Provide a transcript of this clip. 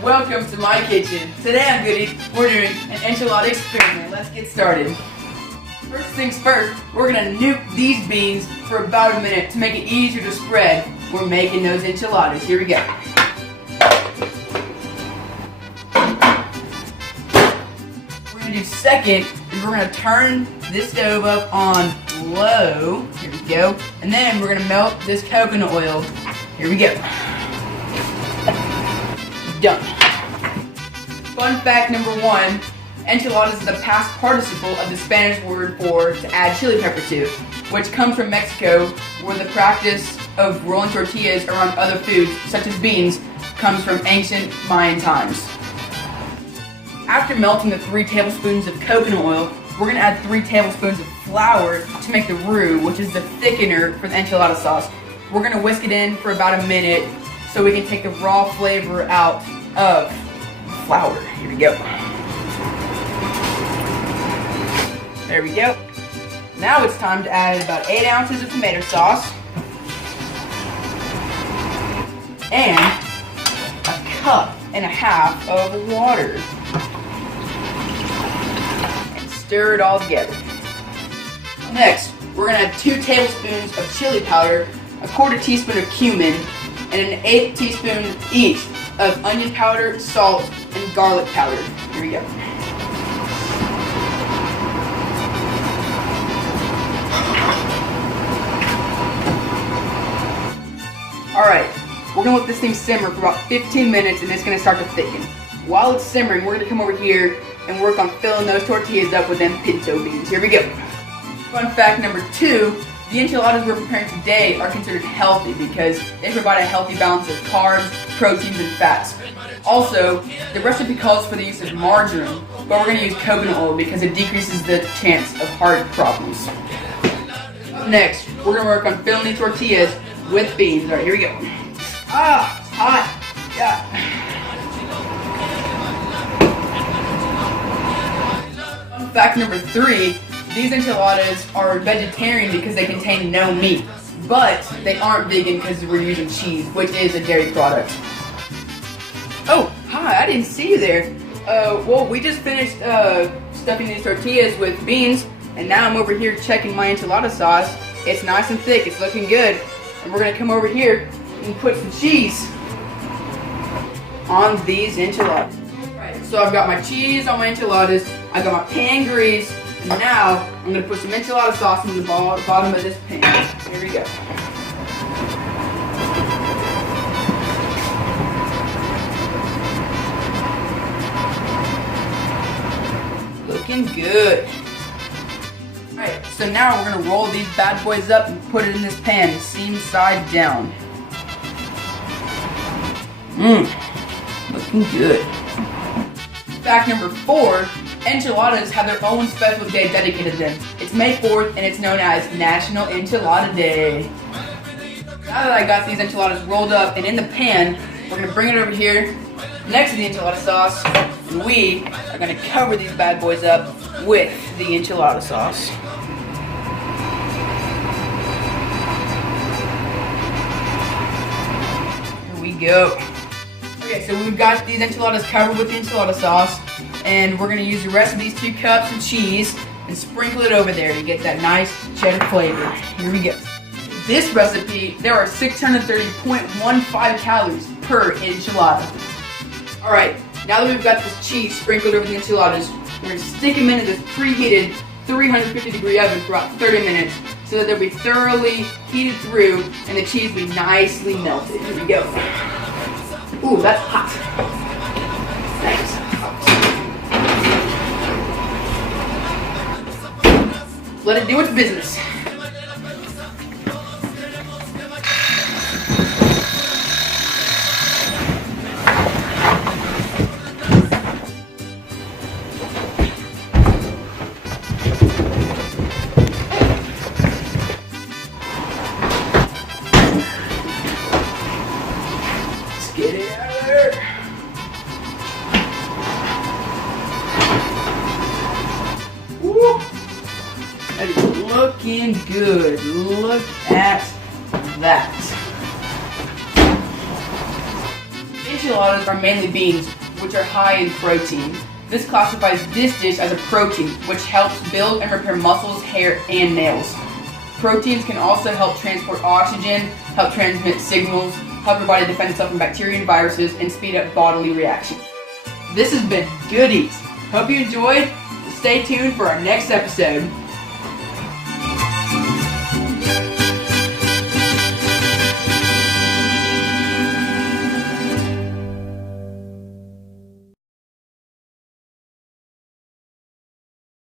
and welcome to my kitchen. Today we're doing an enchilada experiment. Let's get started. First things first, we're gonna nuke these beans for about a minute to make it easier to spread. We're making those enchiladas. Here we go. We're gonna do second, is we're gonna turn this stove up on low. Here we go. And then we're gonna melt this coconut oil. Here we go. Done. Fun fact number one, enchiladas is the past participle of the Spanish word for to add chili pepper to, which comes from Mexico, where the practice of rolling tortillas around other foods, such as beans, comes from ancient Mayan times. After melting the 3 tablespoons of coconut oil, we're going to add 3 tablespoons of flour to make the roux, which is the thickener for the enchilada sauce. We're going to whisk it in for about a minute so we can take the raw flavor out of flour. Here we go. There we go. Now it's time to add about 8 ounces of tomato sauce and a 1.5 cups of water. And stir it all together. Next, we're going to add 2 tablespoons of chili powder, a 1/4 teaspoon of cumin, and an 1/8 teaspoon each of onion powder, salt, and garlic powder. Here we go. Alright, we're going to let this thing simmer for about 15 minutes and it's going to start to thicken. While it's simmering, we're going to come over here and work on filling those tortillas up with them pinto beans. Here we go. Fun fact number 2, the enchiladas we're preparing today are considered healthy because they provide a healthy balance of carbs, proteins, and fats. Also, the recipe calls for the use of margarine, but we're going to use coconut oil because it decreases the chance of heart problems. Next, we're going to work on filling these tortillas with beans. Alright, here we go. Ah, it's hot. Yeah. Fun fact number 3, these enchiladas are vegetarian because they contain no meat, but they aren't vegan because we're using cheese, which is a dairy product. Oh, hi, I didn't see you there. Well, we just finished stuffing these tortillas with beans, and now I'm over here checking my enchilada sauce. It's nice and thick, it's looking good. And we're gonna come over here and put some cheese on these enchiladas. Right, so I've got my cheese on my enchiladas, I got my pan grease, and now I'm gonna put some enchilada sauce in the bottom of this pan. Here we go. Looking good. Alright, so now we're going to roll these bad boys up and put it in this pan, seam side down. Looking good. Fact number 4, enchiladas have their own special day dedicated to them. It's May 4th and it's known as National Enchilada Day. Now that I got these enchiladas rolled up and in the pan, we're going to bring it over here next to the enchilada sauce. And we are going to cover these bad boys up with the enchilada sauce. Here we go. Okay, so we've got these enchiladas covered with the enchilada sauce, and we're going to use the rest of these 2 cups of cheese and sprinkle it over there to get that nice cheddar flavor. Here we go. This recipe, there are 630.15 calories per enchilada. Alright, now that we've got this cheese sprinkled over the enchiladas, we're going to stick them into this preheated 350-degree oven for about 30 minutes so that they'll be thoroughly heated through and the cheese will be nicely melted. Here we go. Ooh, that's hot. Nice. Let it do its business. Get it out of there. Woo. That is looking good. Look at that. Enchiladas are mainly beans, which are high in protein. This classifies this dish as a protein, which helps build and repair muscles, hair, and nails. Proteins can also help transport oxygen, help transmit signals, help your body defend itself from bacteria and viruses, and speed up bodily reactions. This has been Good Eats. Hope you enjoyed. Stay tuned for our next episode.